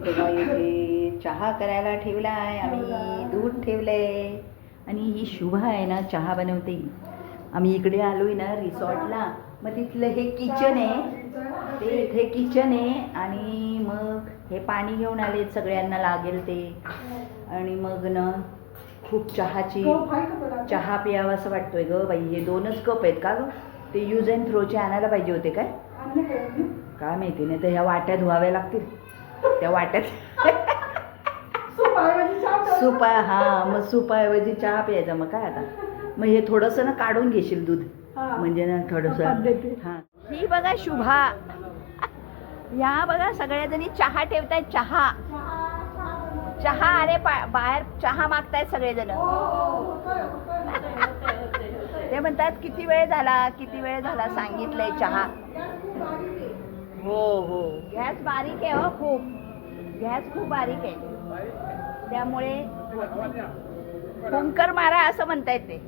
ही बघा इथे चहा करायला ठेवला आहे, आम्ही दूध ठेवलंय आणि ही शुभा आहे ना चहा बनवते. आम्ही इकडे आलोय ना रिसॉर्टला, मग तिथलं हे किचन आहे, ते इथे किचन आहे आणि मग हे पाणी घेऊन आले सगळ्यांना लागेल ते. आणि मग ना खूप चहा प्यावा असं वाटतोय ग बाई. हे 2च कप आहेत का ग? ते यूज अँड थ्रोचे आणायला पाहिजे होते काय माहिती. नाही तर ह्या वाट्या धुवाव्या लागतील. त्या वाट्यात सूप हा, मग सूपाऐवजी चहा प्यायचा. मग काय आता, मग हे थोडंसं ना काढून घेशील दूध, म्हणजे ना थोडंसं. हां, ही बघा शुभा, ह्या बघा सगळ्याजणी चहा ठेवतायत. चहा अरे बाहेर चहा मागतायत सगळेजण. ते म्हणतात किती वेळ झाला सांगितलंय चहा. हो गॅस बारीक आहे हो, गॅस खूप बारीक आहे, त्यामुळे फुंकर मारा असं म्हणतायत ते.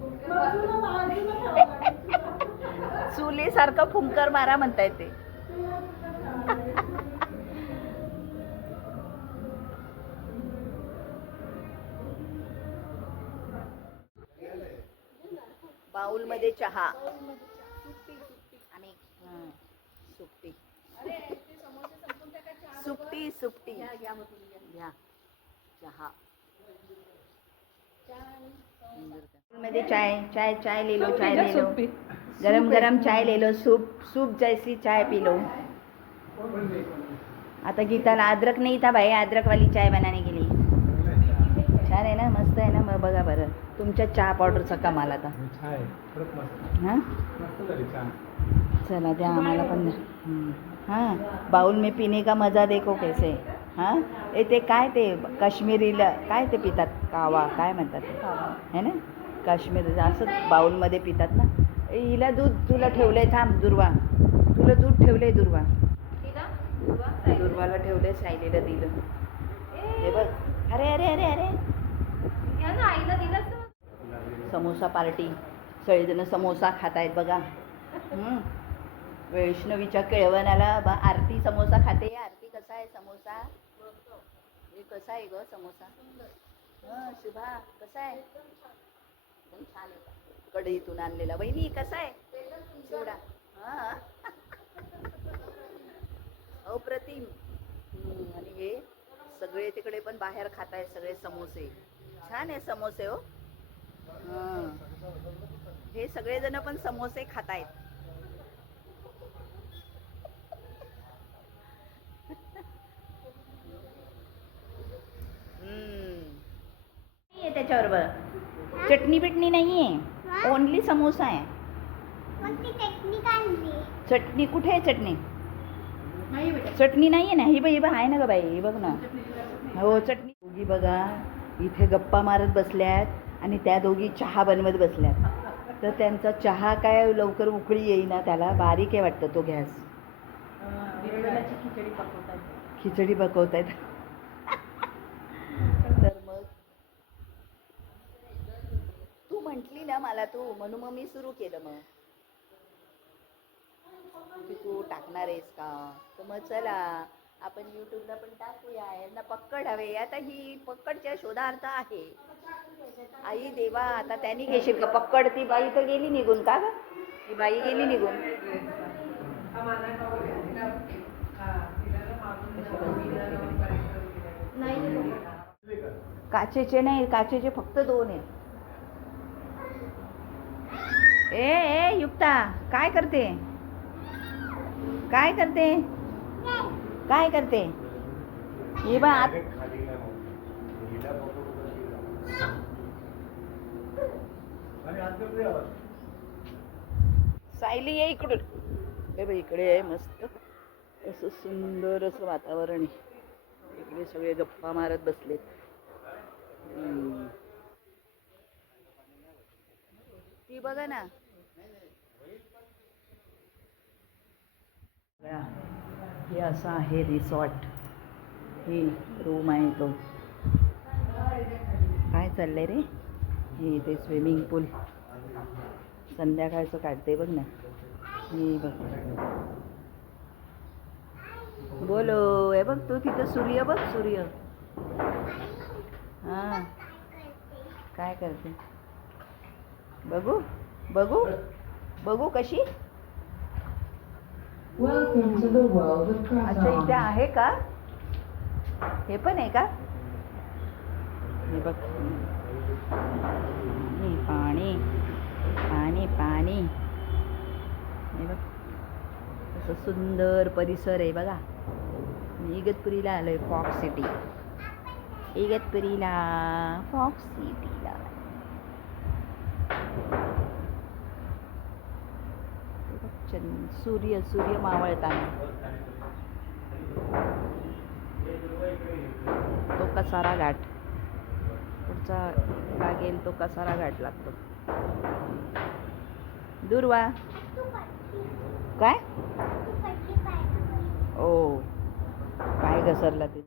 चुलीसारखं फुंकर मारा म्हणतायत ते. बाउल मध्ये चहा आणि सुपटी घ्या चहा मध्ये चाय ले लो, गरम चाय ले लो, सूप जैसी चाय पी लो. आता गीताला अदरक नहीं था भाई, अदरक वाली चाय बनाने के लिए. छान आहे ना, मस्त आहे ना. मग बघा बरं तुमच्या चहा पावडरचा कमाल आता. हां चला द्या आम्हाला पण. हां, बाउल में पीने का मजा देखो कैसे. हां, ते काय ते काश्मीरीला काय ते पितात, कावा काय म्हणतात ते, है ना, काश्मीर असं बाउलमध्ये पितात ना. हिला दूध तुला ठेवलंय, थांब दुर्वा, तुला दूध ठेवलंय दुर्वा, दुर्वाला ठेवलंय, सायलीला दिलं. हे बघ, अरे अरे अरे अरे समोसा पार्टी, सगळेजण समोसा खात आहेत बघा. वैष्णवीच्या केळवणाला आरती समोसा खाते. आरती कसा आहे समोसा, हे कसा आहे ग समोसा. शुभा कसा आहे, एकदम छान आहे, कढईतून आणलेला. वहिनी कसा आहे चिवडा. हां अप्रतिम. आणि हे सगळे तिकडे पण बाहेर खात आहेत सगळे समोसे. छान आहे समोसे हो. हे सगळेजण पण समोसे खात आहेत. त्याच्याबरोबर चटणी बिटणी नाही आहे, ओनली समोसा आहे. चटणी कुठे आहे, चटणी नाही आहे ना. ही बघ आहे ना ग बाई, ही बघ ना. हो चटणी. दोघी बघा इथे गप्पा मारत बसल्यात आणि त्या दोघी चहा बनवत बसल्यात. तर त्यांचा चहा काय लवकर उकळी येईना, त्याला बारीक आहे वाटतं तो गॅस. खिचडी पकवतायत. तर मग तू म्हटली ना मला, तू म्हणून मग मी सुरू केलं. मग तू टाकणार आहेस का, तर मग चला आपण यूट्यूबला पण टाकूया. यांना पक्कड हवे, आता ही पक्कडच्या शोधार्थ आहे. आई देवा, आता त्यांनी घेशील का पक्कड. ती बाई तर गेली निघून का ग, ती बाई गेली निघून. काचेचे नाही, काचेचे फक्त 2 आहेत. ए युक्ता काय करते, काय करते हे बा. सायली ये इकडून. हे बघ इकडे आहे मस्त असं सुंदर असं वातावरण आहे. इकडे सगळे गप्पा मारत बसलेत. ती बघा ना. हे असं आहे रिसॉर्ट, ही रूम आहे तो. काय चाललंय रे, हे इथे स्विमिंग पूल संध्याकाळचं काढते बघ ना. ही बघ बोलो हे बघ तू तिथं सूर्य बघ सूर्य. हां काय करते बघू बघू बघू कशी. Welcome to the world of अच्छा इथे Kazan. आहे का. हे पण आहे का. हे बघ पाणी पाणी पाणी. हे बघ असं सुंदर परिसर आहे बघा. इगतपुरीला आलोय फॉक्स सिटी. इगतपुरीला फॉक्स सिटीला. सूर्य सूर्य मावळताना. तो कसारा घाट पुढचा लागेल तो कसारा घाट लागतो. दुर्वा काय. ओ पाय घसरला ते.